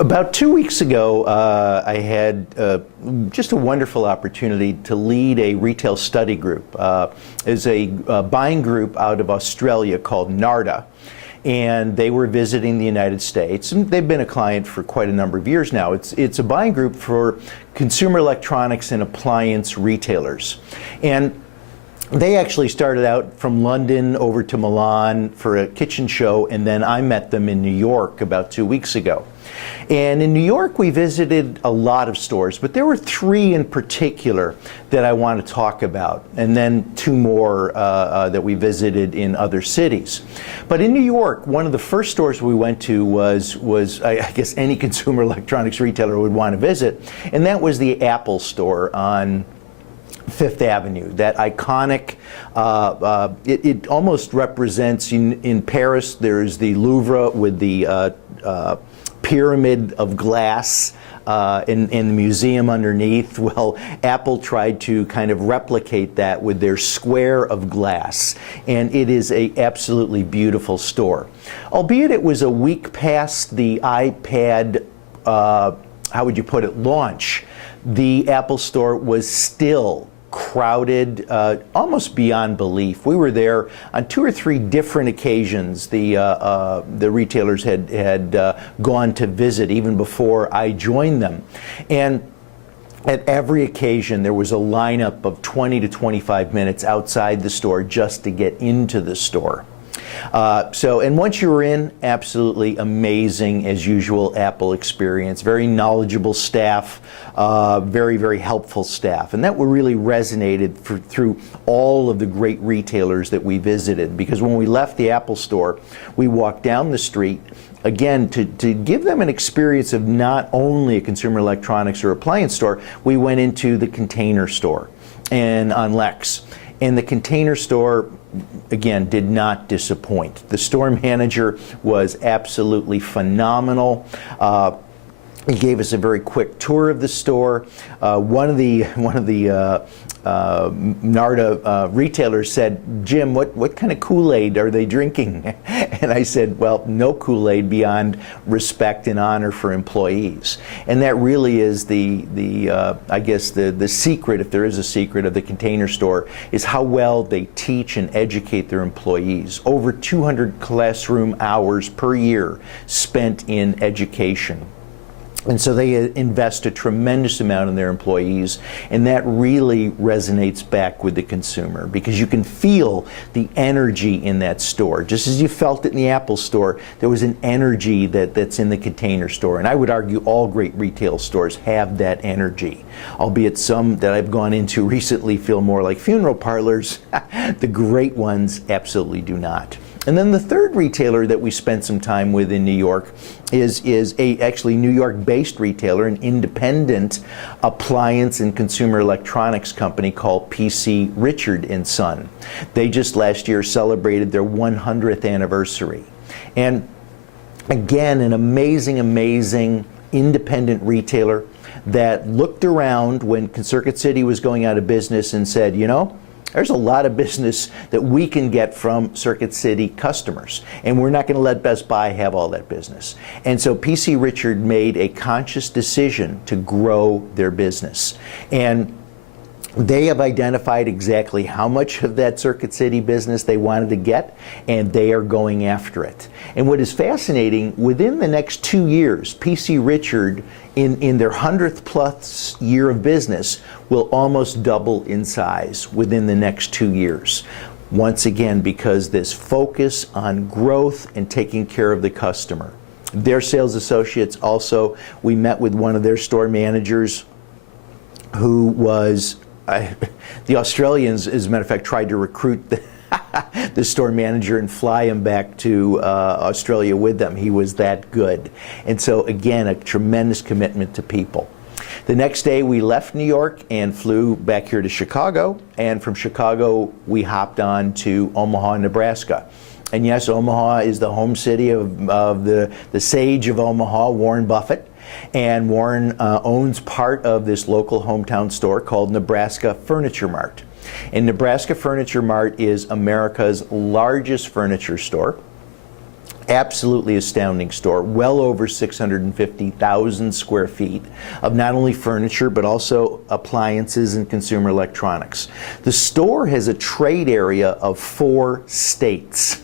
About 2 weeks ago, I had just a wonderful opportunity to lead a retail study group. It's a buying group out of Australia called NARTA, and they were visiting the United States. And they've been a client for quite a number of years now. It's a buying group for consumer electronics and appliance retailers. And they actually started out from London over to Milan for a kitchen show, and then I met them in New York about 2 weeks ago. And in New York, we visited a lot of stores, but there were three in particular that I want to talk about, and then two more that we visited in other cities. But in New York, one of the first stores we went to was I guess any consumer electronics retailer would want to visit, and that was the Apple store on Fifth Avenue, that iconic, it almost represents, in Paris, there's the Louvre with the pyramid of glass in the museum underneath. Well, Apple tried to kind of replicate that with their square of glass, and it is a absolutely beautiful store. Albeit it was a week past the iPad, how would you put it, launch, the Apple store was still crowded almost beyond belief. We were there on 2 or 3 different occasions. The retailers had gone to visit even before I joined them, and at every occasion there was a lineup of 20 to 25 minutes outside the store just to get into the store. And once you were in, absolutely amazing, as usual, Apple experience. Very knowledgeable staff, very, very helpful staff. And that really resonated through all of the great retailers that we visited. Because when we left the Apple store, we walked down the street, again, to give them an experience of not only a consumer electronics or appliance store, we went into the Container Store and on Lex. And the Container Store, again, did not disappoint. The store manager was absolutely phenomenal. He gave us a very quick tour of the store. One of the NARTA retailers said, "Jim, what kind of Kool-Aid are they drinking?" And I said, "Well, no Kool-Aid beyond respect and honor for employees." And that really is I guess the secret, if there is a secret, of the Container Store, is how well they teach and educate their employees. Over 200 classroom hours per year spent in education. And so they invest a tremendous amount in their employees, and that really resonates back with the consumer, because you can feel the energy in that store. Just as you felt it in the Apple store, there was an energy that's in the Container Store. And I would argue all great retail stores have that energy, albeit some that I've gone into recently feel more like funeral parlors. The great ones absolutely do not. And then the third retailer that we spent some time with in New York is actually New York-based retailer, an independent appliance and consumer electronics company called PC Richard & Son. They just last year celebrated their 100th anniversary. And again, an amazing, amazing independent retailer that looked around when Circuit City was going out of business and said, you know, there's a lot of business that we can get from Circuit City customers, and we're not going to let Best Buy have all that business. And so PC Richard made a conscious decision to grow their business. And they have identified exactly how much of that Circuit City business they wanted to get, and they are going after it. And what is fascinating, within the next 2 years, PC Richard, in their 100th plus year of business, will almost double in size within the next 2 years. Once again, because this focus on growth and taking care of the customer. Their sales associates also, we met with one of their store managers who was, the Australians, as a matter of fact, tried to recruit the store manager and fly him back to Australia with them. He was that good. And so again, a tremendous commitment to people. The next day we left New York and flew back here to Chicago, and from Chicago we hopped on to Omaha, Nebraska. And yes, Omaha is the home city of the sage of Omaha, Warren Buffett. And Warren owns part of this local hometown store called Nebraska Furniture Mart. And Nebraska Furniture Mart is America's largest furniture store. Absolutely astounding store, well over 650,000 square feet of not only furniture but also appliances and consumer electronics. The store has a trade area of 4 states.